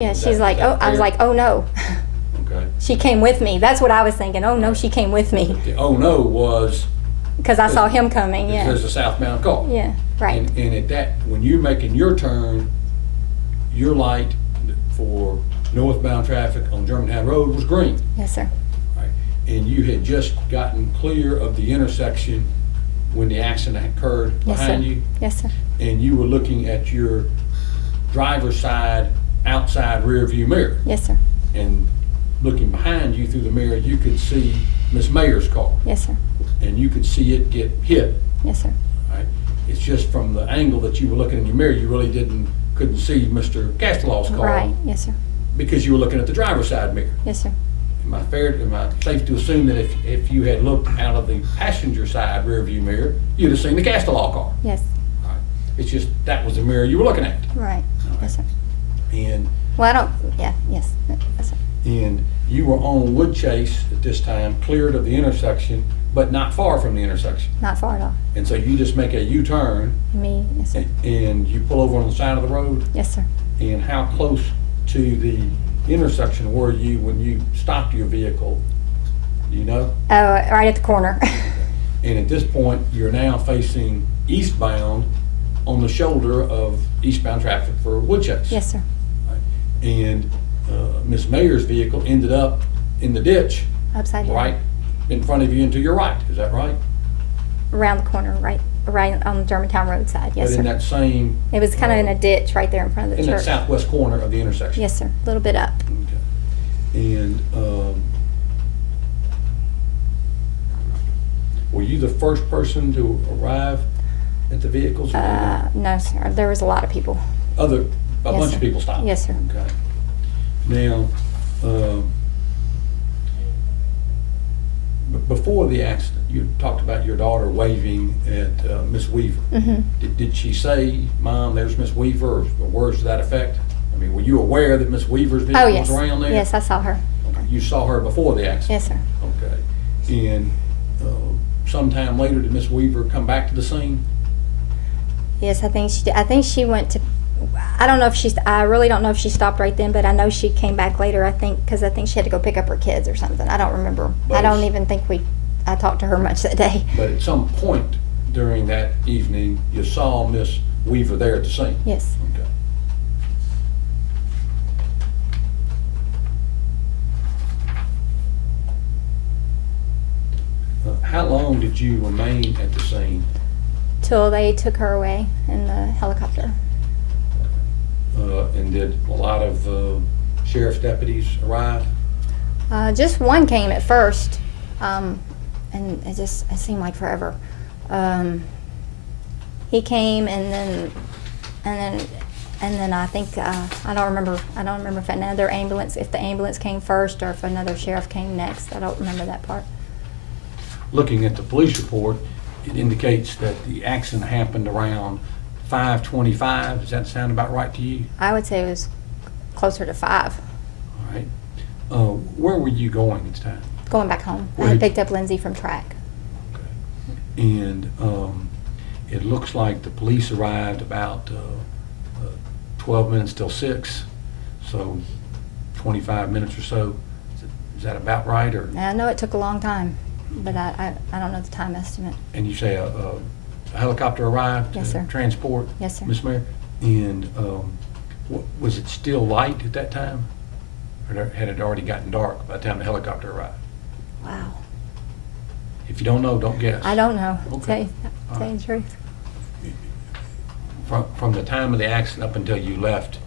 Yeah, she's like, oh, I was like, oh no. Okay. She came with me. That's what I was thinking. Oh no, she came with me. The oh no was Because I saw him coming, yeah. because a southbound car. Yeah, right. And at that, when you're making your turn, your light for northbound traffic on Germantown Road was green. Yes, sir. Right? And you had just gotten clear of the intersection when the accident occurred Yes, behind sir. you. Yes, sir. And you were looking at your driver's side outside rear view mirror. Yes, sir. And looking behind you through the mirror, you could see Miss Mayer's car. Yes, sir. And you could see it get hit. Yes, sir. Right? It's just from the angle that you were looking in your mirror, you really couldn't see Mr. Castelaw's car. Right. Yes, sir. Because you were looking at the driver's side mirror. Yes, sir. Am I safe to assume that if you had looked out of the passenger side rear view mirror, you'd have seen the Castelaw car? Yes. Right. It's just that was the mirror you were looking at. Right. Yes, sir. And Well, I don't, yeah, yes. Yes, sir. and you were on Woodchase at this time, cleared of the intersection, but not far from the intersection. Not far at all. And so you just make a U-turn Me, yes, sir. and you pull over on the side of the road. Yes, sir. And how close to the intersection were you when you stopped your vehicle? Do you know? Oh, right at the corner. And at this point, you're now facing eastbound on the shoulder of eastbound traffic for Woodchase. Yes, sir. Right? And Miss Mayer's vehicle ended up in the ditch Upside down. right in front of you and to your right. Is that right? Around the corner, right on the Germantown Road side. Yes, But sir. in that same, It was kind of in a ditch right there in front of the in that church. southwest corner of the intersection. Yes, sir. A little bit up. Okay. And were you the first person to arrive at the vehicles? No, sir. There was a lot of people. A Yes, bunch sir. of people stopped? Yes, sir. Okay. Now, before the accident, you talked about your daughter waving at Miss Weaver. Mm-hmm. Did she say, "Mom, there's Miss Weaver," or words to that effect? I mean, were you aware that Miss Weaver's vehicle Oh, yes. was around there? Yes, I saw her. Okay. You saw her before the accident? Yes, sir. Okay. And sometime later, did Miss Weaver come back to the scene? Yes, I think she did. I think she went to, I don't know if I really don't know if she stopped right then, but I know she came back later, I think, because I think she had to go pick up her kids or something. I don't remember. But I don't it's- even think I talked to her much that day. But at some point during that evening, you saw Miss Weaver there at the scene? Yes. Okay. How long did you remain at the scene? Till they took her away in the helicopter. And did a lot of sheriff's deputies arrive? Just one came at first, and it seemed like forever. He came, and then I think I don't remember if if the ambulance came first or if another sheriff came next. I don't remember that part. Looking at the police report, it indicates that the accident happened around 5:25. Does that sound about right to you? I would say it was closer to 5. All right. Where were you going at the time? Going back home. I Where had did- picked up Lindsay from track. Okay. And it looks like the police arrived about 12 minutes till 6, so 25 minutes or so. Is that about right? Or And I know it took a long time, but I don't know the time estimate. and you say a helicopter arrived Yes, to sir. transport Yes, sir. Miss Mayor? And was it still light at that time? Or had it already gotten dark by the time the helicopter arrived? Wow. If you don't know, don't guess. I don't know. Okay. Tell you the truth. From the time of the accident up until you left,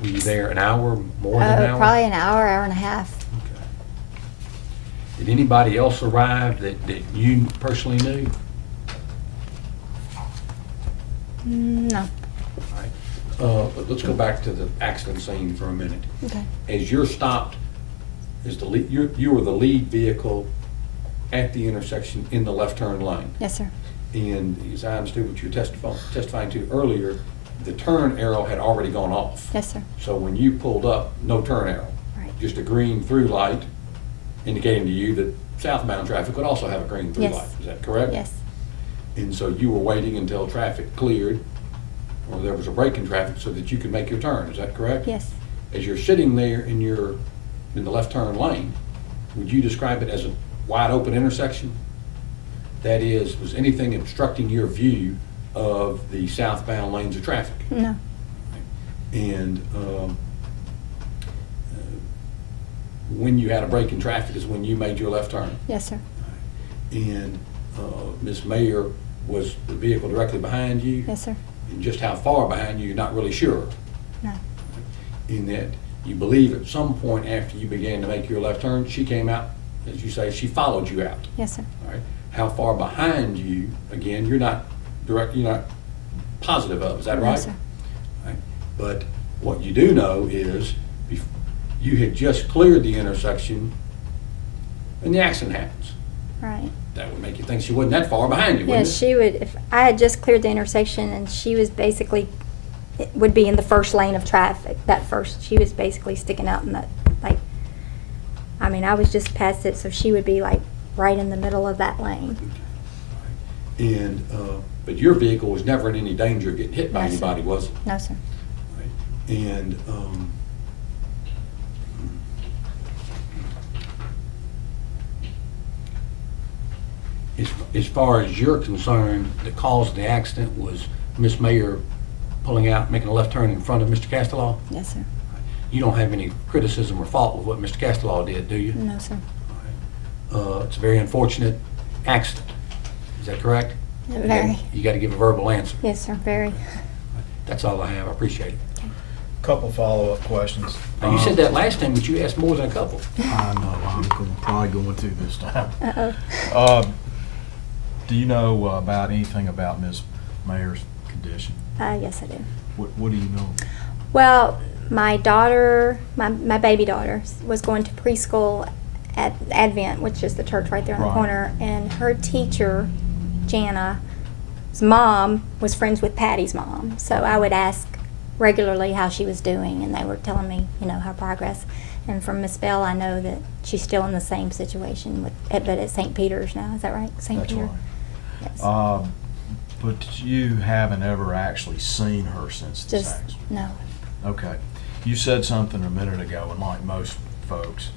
were you there an hour, more than an hour? Probably an hour, hour and a half. Okay. Did anybody else arrive that you personally knew? No. All right. Let's go back to the accident scene for a minute. Okay. As you're stopped, you were the lead vehicle at the intersection in the left turn lane. Yes, sir. And as I understood what you were testifying to earlier, the turn arrow had already gone off. Yes, sir. So when you pulled up, no turn arrow. Right. Just a green through light indicating to you that southbound traffic would also have a green through Yes. light. Is that correct? Yes. And so you were waiting until traffic cleared, or there was a break in traffic so that you could make your turn. Is that correct? Yes. as you're sitting there in the left turn lane, would you describe it as a wide open intersection? That is, was anything obstructing your view of the southbound lanes of traffic? No. And when you had a break in traffic is when you made your left turn? Yes, sir. And Ms. Mayer, was the vehicle directly behind you? Yes, sir. And just how far behind you, you're not really sure? No. In that you believe at some point after you began to make your left turn, she came out, as you say, she followed you out? Yes, sir. All right. How far behind you, again, you're not positive of, is that right? No, sir. Right. But what you do know is you had just cleared the intersection and the accident happens. Right. That would make you think she wasn't that far behind you, wouldn't Yes, it? she would, if I had just cleared the intersection and she was basically, would be in the first lane of traffic, she was basically sticking out in that, like, I mean, I was just past it, so she would be like right in the middle of that lane. And, but your vehicle was never in any danger of getting hit by No, sir. anybody, was it? No, sir. Right. And, as far as you're concerned, the cause of the accident was Miss Mayer pulling out, making a left turn in front of Mr. Castellaw? Yes, sir. You don't have any criticism or fault with what Mr. Castellaw did, do you? No, sir. It's a very unfortunate accident. Is that correct? Very. You got to give a verbal answer. Yes, sir, very. That's all I have. I appreciate it. Couple follow-up questions. Now, you said that last time, but you asked more than a couple. I know, probably going to this time. Uh-oh. Do you know about anything about Ms. Mayer's condition? Yes, I do. What do you know? Well, my daughter, my baby daughter, was going to preschool at Advent, which is the church right there on the Right. corner, and her teacher, Jana's mom, was friends with Patty's mom. So I would ask regularly how she was doing, and they were telling me, her progress. And from Miss Bell, I know that she's still in the same situation, but at St. Peter's now. Is that right? St. That's Peter? right. Yes. But you haven't ever actually seen her since this Just, accident? no. Okay. You said something a minute ago, and like most folks,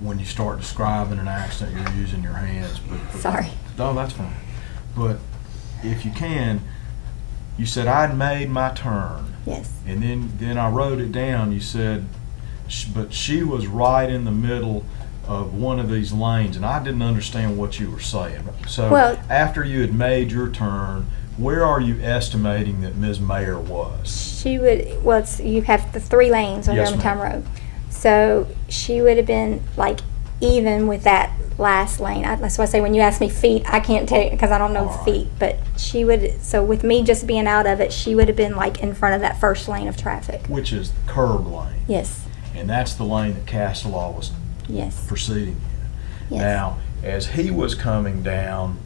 when you start describing an accident, you're using your hands. But Sorry. No, that's fine. But if you can, you said, I'd made my turn. Yes. And then I wrote it down. You said, but she was right in the middle of one of these lanes, and I didn't understand what you were saying. So Well- after you had made your turn, where are you estimating that Ms. Mayer was? She would, you have the 3 lanes on Yes, Germantown ma'am. Road. So she would have been like even with that last lane. That's why I say when you ask me feet, I can't tell you because I don't know All the right. feet. But she would, so with me just being out of it, she would have been like in front of that first lane of traffic. Which is the curb lane. Yes, And that's the lane that Castellaw was yes, proceeding in. yes. Now, as he was coming down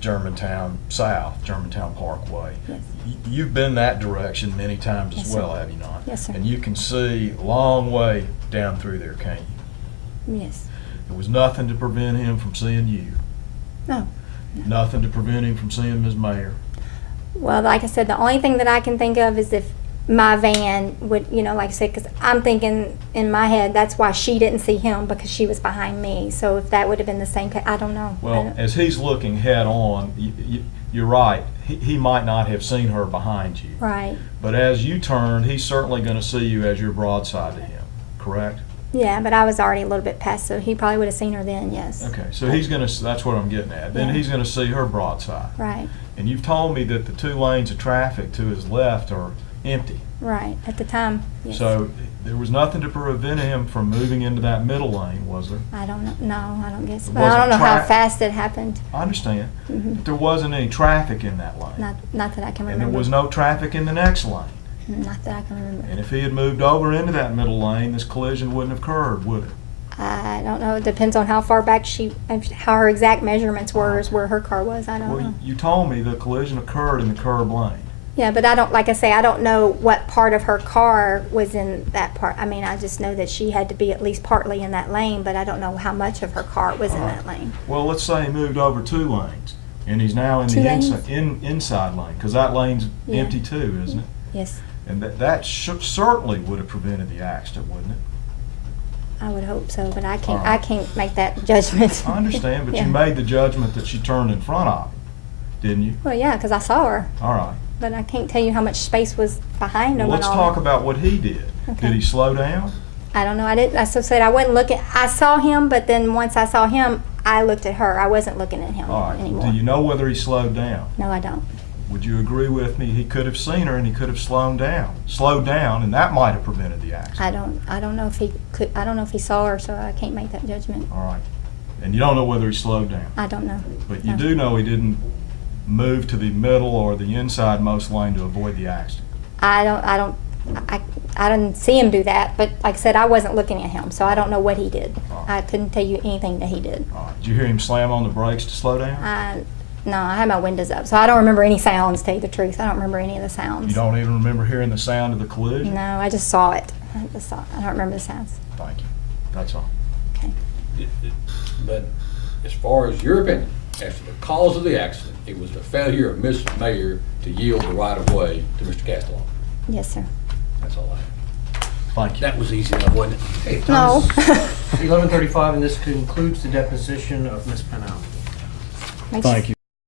Germantown South, Germantown Parkway, Yes. you've been that direction many times Yes, as sir. well, have you not? Yes, sir. And you can see a long way down through there, can't you? Yes. There was nothing to prevent him from seeing you. No. Nothing to prevent him from seeing Ms. Mayer. Well, like I said, the only thing that I can think of is if my van would, like I said, because I'm thinking in my head that's why she didn't see him because she was behind me. So if that would have been the same, I don't know. I Well, don't- as he's looking head on, you're right. He might not have seen her behind you. Right. But as you turn, he's certainly going to see you as you're broadside to him, correct? Yeah, but I was already a little bit past, so he probably would have seen her then, yes. Okay, so he's going to, that's what I'm getting at. Then Yeah. he's going to see her broadside. Right, And you've told me that the 2 lanes of traffic to his left are empty. right. At the time, yes. So there was nothing to prevent him from moving into that middle lane, was there? I don't know. No, I don't guess. It But I don't know wasn't how tra- fast it happened. I understand. Mhm. But there wasn't any traffic in that lane. Not that I can And remember. there was no traffic in the next lane. Not that I can remember. And if he had moved over into that middle lane, this collision wouldn't have occurred, would it? I don't know. It depends on how far back how her exact measurements were, is where her car was. I don't know. Well, you told me the collision occurred in the curb lane. Yeah, but I don't, like I say, I don't know what part of her car was in that part. I mean, I just know that she had to be at least partly in that lane, but I don't know how much of her car was in that lane. Well, let's say he moved over 2 lanes, and he's now in 2 the lanes? inside lane, because that lane's Yeah. empty too, isn't it? Yes. And that certainly would have prevented the accident, wouldn't it? I would hope so, but I All can't. right. I can't make that judgment. I understand, but Yeah. you made the judgment that she turned in front of him, didn't you? Well, yeah, because I saw her, All right. but I can't tell you how much space was behind Well, him. let's and all talk that. about what he did. Okay. Did he slow down? I don't know. I didn't. I still said I wasn't looking. I saw him, but then once I saw him, I looked at her. I wasn't looking at him All right. anymore. Do you know whether he slowed down? No, I don't. Would you agree with me? He could have seen her and he could have slowed down, and that might have prevented the accident. I don't know if he could. I don't know if he saw her, so I can't make that judgment. All right. And you don't know whether he slowed down? I don't know. But you No. do know he didn't move to the middle or the inside most lane to avoid the accident. I didn't see him do that, but like I said, I wasn't looking at him, so I don't know what he did. Oh. I couldn't tell you anything that he did. All right. Did you hear him slam on the brakes to slow down? No, I had my windows up, so I don't remember any sounds, to tell you the truth. I don't remember any of the sounds. You don't even remember hearing the sound of the collision? No, I just saw it. I just saw it. I don't remember the sounds. Thank you. That's all. Okay. But as far as your opinion, as to the cause of the accident, it was the failure of Miss Mayer to yield the right of way to Mr. Castellan. Yes, sir. That's all I have. Thank you. That was easy enough, wasn't it? Okay, No. time is 11:35, and this concludes the deposition of Ms. Pannell. Makes you- Thank you.